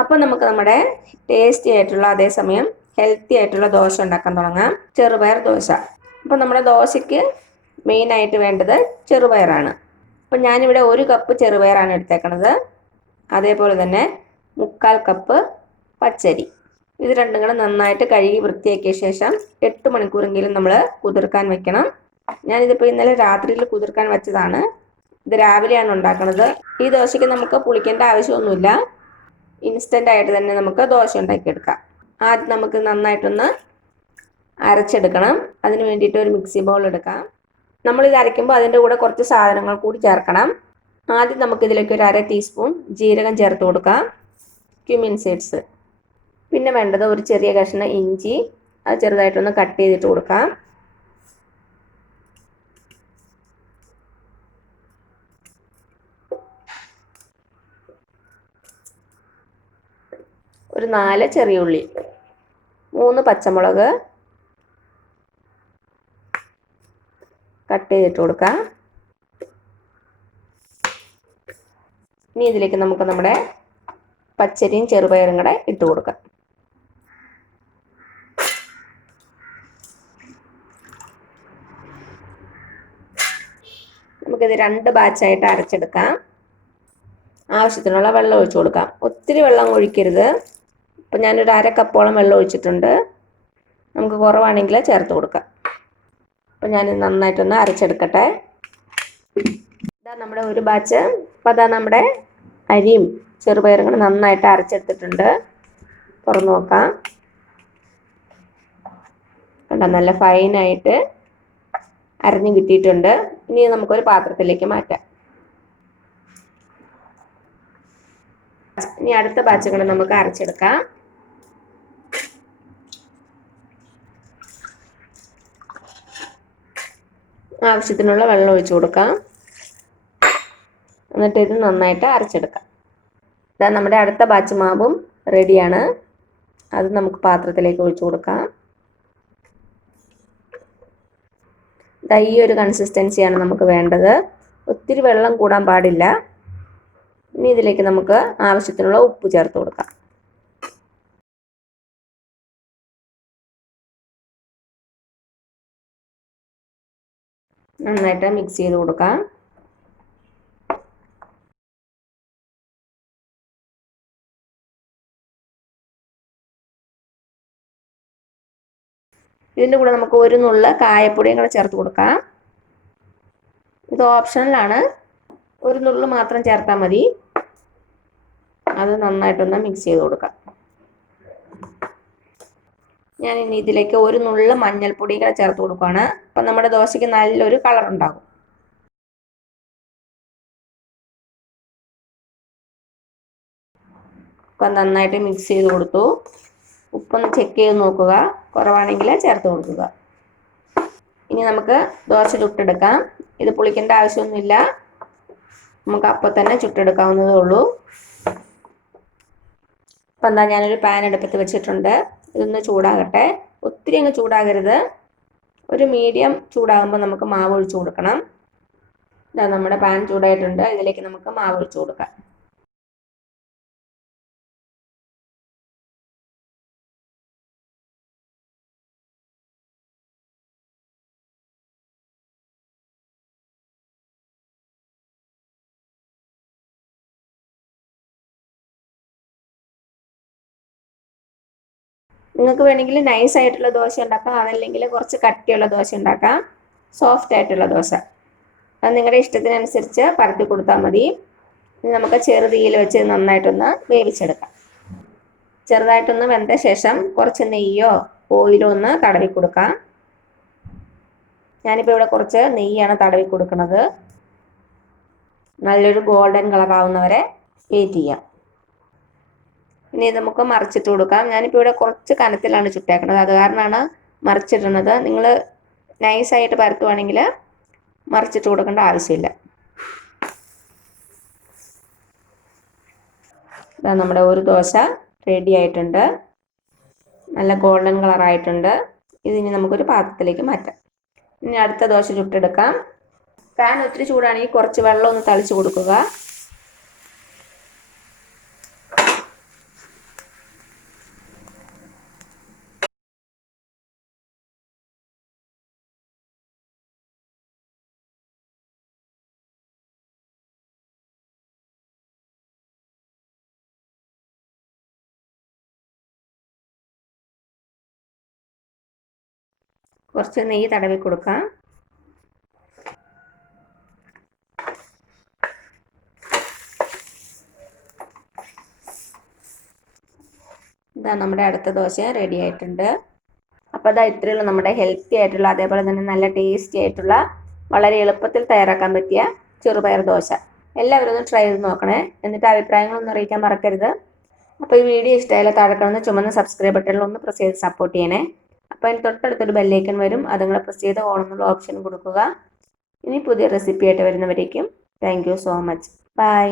അപ്പോൾ നമുക്ക് നമ്മുടെ ടേസ്റ്റി ആയിട്ടുള്ള അതേസമയം ഹെൽത്തി ആയിട്ടുള്ള ദോശ ഉണ്ടാക്കാൻ തുടങ്ങാം. ചെറുപയർ ദോശ. അപ്പോൾ നമ്മുടെ ദോശയ്ക്ക് മെയിനായിട്ട് വേണ്ടത് ചെറുപയറാണ്. അപ്പോൾ ഞാനിവിടെ 1 കപ്പ് ചെറുപയറാണ് എടുത്തേക്കണത്. അതേപോലെ തന്നെ 3/4 കപ്പ് പച്ചരി. ഇത് രണ്ടും കൂടെ നന്നായിട്ട് കഴുകി വൃത്തിയാക്കിയ ശേഷം 8 മണിക്കൂറെങ്കിലും നമ്മൾ കുതിർക്കാൻ വെക്കണം. ഞാനിതിപ്പോൾ ഇന്നലെ രാത്രിയിൽ കുതിർക്കാൻ വെച്ചതാണ്. ഇത് രാവിലെയാണ് ഉണ്ടാക്കുന്നത്. ഈ ദോശയ്ക്ക് നമുക്ക് പുളിക്കേണ്ട ആവശ്യമൊന്നുമില്ല. ഇൻസ്റ്റൻ്റ് ആയിട്ട് തന്നെ നമുക്ക് ദോശ ഉണ്ടാക്കിയെടുക്കാം. ആദ്യം നമുക്ക് നന്നായിട്ടൊന്ന് അരച്ചെടുക്കണം. അതിന് വേണ്ടിയിട്ട് ഒരു മിക്സി ബൗൾ എടുക്കാം. നമ്മളിത് അരയ്ക്കുമ്പോൾ അതിൻ്റെ കൂടെ കുറച്ച് സാധനങ്ങൾ കൂടി ചേർക്കണം. ആദ്യം നമുക്കിതിലേക്ക് ഒരു 1/2 ടീസ്പൂൺ ജീരകം ചേർത്ത് കൊടുക്കാം. Cumin seeds. പിന്നെ വേണ്ടത് ഒരു ചെറിയ കഷ്ണം ഇഞ്ചി. അത് ചെറുതായിട്ടൊന്ന് കട്ട് ചെയ്തിട്ട് കൊടുക്കാം. ഒരു 4 ചെറിയ ഉള്ളി, 3 പച്ചമുളക് കട്ട് ചെയ്തിട്ട് കൊടുക്കാം. ഇനി ഇതിലേക്ക് നമുക്ക് നമ്മുടെ പച്ചരിയും ചെറുപയറും കൂടെ ഇട്ട് കൊടുക്കാം. നമുക്കിത് 2 ബാച്ചായിട്ട് അരച്ചെടുക്കാം. ആവശ്യത്തിനുള്ള വെള്ളം ഒഴിച്ചു കൊടുക്കാം. ഒത്തിരി വെള്ളം ഒഴിക്കരുത്. അപ്പോൾ ഞാനൊരു 1/2 കപ്പോളം വെള്ളം ഒഴിച്ചിട്ടുണ്ട്. നമുക്ക് കുറവാണെങ്കിൽ ചേർത്ത് കൊടുക്കാം. അപ്പോൾ ഞാൻ നന്നായിട്ടൊന്ന് അരച്ചെടുക്കട്ടെ. ഇതാ നമ്മുടെ ഒരു ബാച്ച്. അപ്പോൾ അതാ നമ്മുടെ അരിയും ചെറുപയറും കൂടെ നന്നായിട്ട് അരച്ചെടുത്തിട്ടുണ്ട്. തുറന്നു നോക്കാം. കണ്ടോ, നല്ല ഫൈനായിട്ട് അരഞ്ഞു കിട്ടിയിട്ടുണ്ട്. ഇനി നമുക്കൊരു പാത്രത്തിലേക്ക് മാറ്റാം. ഇനി അടുത്ത ബാച്ച് കൂടെ നമുക്ക് അരച്ചെടുക്കാം. ആവശ്യത്തിനുള്ള വെള്ളം ഒഴിച്ചു കൊടുക്കാം. എന്നിട്ട് ഇത് നന്നായിട്ട് അരച്ചെടുക്കാം. ഇതാ നമ്മുടെ അടുത്ത ബാച്ച് മാവും റെഡിയാണ്. അത് നമുക്ക് പാത്രത്തിലേക്ക് ഒഴിച്ചു കൊടുക്കാം. ഇതാ ഈ ഒരു കൺസിസ്റ്റൻസിയാണ് നമുക്ക് വേണ്ടത്. ഒത്തിരി വെള്ളം കൂടാൻ പാടില്ല. ഇനി ഇതിലേക്ക് നമുക്ക് ആവശ്യത്തിനുള്ള ഉപ്പ് ചേർത്ത് കൊടുക്കാം. നന്നായിട്ട് മിക്സ് ചെയ്ത് കൊടുക്കാം. ഇതിൻ്റെ കൂടെ നമുക്ക് ഒരു നുള്ള കായപ്പൊടിയും കൂടെ ചേർത്ത് കൊടുക്കാം. ഇത് ഓപ്ഷണലാണ്. ഒരു നുള്ളു മാത്രം ചേർത്താൽ മതി. അത് നന്നായിട്ടൊന്ന് മിക്സ് ചെയ്ത് കൊടുക്കാം. ഞാൻ ഇനി ഇതിലേക്ക് ഒരു നുള്ള മഞ്ഞൾപ്പൊടി കൂടെ ചേർത്ത് കൊടുക്കുകയാണ്. അപ്പം നമ്മുടെ ദോശയ്ക്ക് നല്ലൊരു കളർ ഉണ്ടാകും. അപ്പം നന്നായിട്ട് മിക്സ് ചെയ്ത് കൊടുത്തു. ഉപ്പൊന്ന് ചെക്ക് ചെയ്ത് നോക്കുക. കുറവാണെങ്കിൽ ചേർത്ത് കൊടുക്കുക. ഇനി നമുക്ക് ദോശ ചുട്ടെടുക്കാം. ഇത് പുളിക്കേണ്ട ആവശ്യമൊന്നുമില്ല. നമുക്ക് അപ്പം തന്നെ ചുട്ടെടുക്കാവുന്നതേ ഉള്ളൂ. അപ്പം എന്താ, ഞാനൊരു പാൻ അടുപ്പത്ത് വെച്ചിട്ടുണ്ട്. ഇതൊന്ന് ചൂടാകട്ടെ. ഒത്തിരി അങ്ങ് ചൂടാകരുത്. ഒരു മീഡിയം ചൂടാകുമ്പോൾ നമുക്ക് മാവ് ഒഴിച്ചു കൊടുക്കണം. ഇതാ നമ്മുടെ പാൻ ചൂടായിട്ടുണ്ട്. ഇതിലേക്ക് നമുക്ക് മാവ് ഒഴിച്ചു കൊടുക്കാം. നിങ്ങൾക്ക് വേണമെങ്കിൽ നൈസ് ആയിട്ടുള്ള ദോശ ഉണ്ടാക്കാം. അതല്ലെങ്കിൽ കുറച്ച് കട്ടിയുള്ള ദോശ ഉണ്ടാക്കാം. സോഫ്റ്റ് ആയിട്ടുള്ള ദോശ അത് നിങ്ങളുടെ ഇഷ്ടത്തിനനുസരിച്ച് പരത്തി കൊടുത്താൽ മതി. ഇനി നമുക്ക് ചെറുതീയിൽ വെച്ച് നന്നായിട്ടൊന്ന് വേവിച്ചെടുക്കാം. ചെറുതായിട്ടൊന്ന് വെന്ത ശേഷം കുറച്ച് നെയ്യോ ഓയിലോ ഒന്ന് തടവി കൊടുക്കാം. ഞാനിപ്പോൾ ഇവിടെ കുറച്ച് നെയ്യാണ് തടവി കൊടുക്കുന്നത്. നല്ലൊരു ഗോൾഡൻ കളർ ആവുന്നവരെ വെയിറ്റ് ചെയ്യാം. ഇനി നമുക്ക് മറിച്ചിട്ട് കൊടുക്കാം. ഞാനിപ്പോൾ ഇവിടെ കുറച്ച് കനത്തിലാണ് ചുട്ടേക്കുന്നത്. അത് കാരണമാണ് മറിച്ചിടുന്നത്. നിങ്ങൾ നൈസായിട്ട് പരത്തുവാണെങ്കിൽ മറിച്ചിട്ട് കൊടുക്കേണ്ട ആവശ്യമില്ല. ഇതാ നമ്മുടെ ഒരു ദോശ റെഡി ആയിട്ടുണ്ട്. നല്ല ഗോൾഡൻ കളറായിട്ടുണ്ട്. ഇതിനി നമുക്കൊരു പാത്രത്തിലേക്ക് മാറ്റാം. ഇനി അടുത്ത ദോശ ചുട്ടെടുക്കാം. പാൻ ഒത്തിരി ചൂടാണെങ്കിൽ കുറച്ച് വെള്ളം ഒന്ന് തളിച്ച് കൊടുക്കുക. കുറച്ച് നെയ്യ് തടവി കൊടുക്കാം. ഇതാ നമ്മുടെ അടുത്ത ദോശ റെഡി ആയിട്ടുണ്ട്. അപ്പോൾ അതാ ഇത്രയുള്ള നമ്മുടെ ഹെൽത്തി ആയിട്ടുള്ള അതേപോലെ തന്നെ നല്ല ടേസ്റ്റി ആയിട്ടുള്ള വളരെ എളുപ്പത്തിൽ തയ്യാറാക്കാൻ പറ്റിയ ചെറുപയർ ദോശ. എല്ലാവരും ഒന്ന് ട്രൈ ചെയ്ത് നോക്കണേ. എന്നിട്ട് അഭിപ്രായങ്ങളൊന്നും അറിയിക്കാൻ മറക്കരുത്. അപ്പോൾ ഈ വീഡിയോ ഇഷ്ടമായാൽ താഴെ കാണുന്ന ചുമന്ന സബ്സ്ക്രൈബ് ബട്ടണിൽ ഒന്ന് പ്രസ് ചെയ്ത് സപ്പോർട്ട് ചെയ്യണേ. അപ്പോൾ അതിന് തൊട്ടടുത്തൊരു ബെല്ലൈക്കൺ വരും. അതുങ്ങളെ പ്രസ് ചെയ്ത് ഓൺ എന്നുള്ള ഓപ്ഷൻ കൊടുക്കുക. ഇനി പുതിയ റെസിപ്പി ആയിട്ട് വരുന്നവരേക്കും thank you so much. By.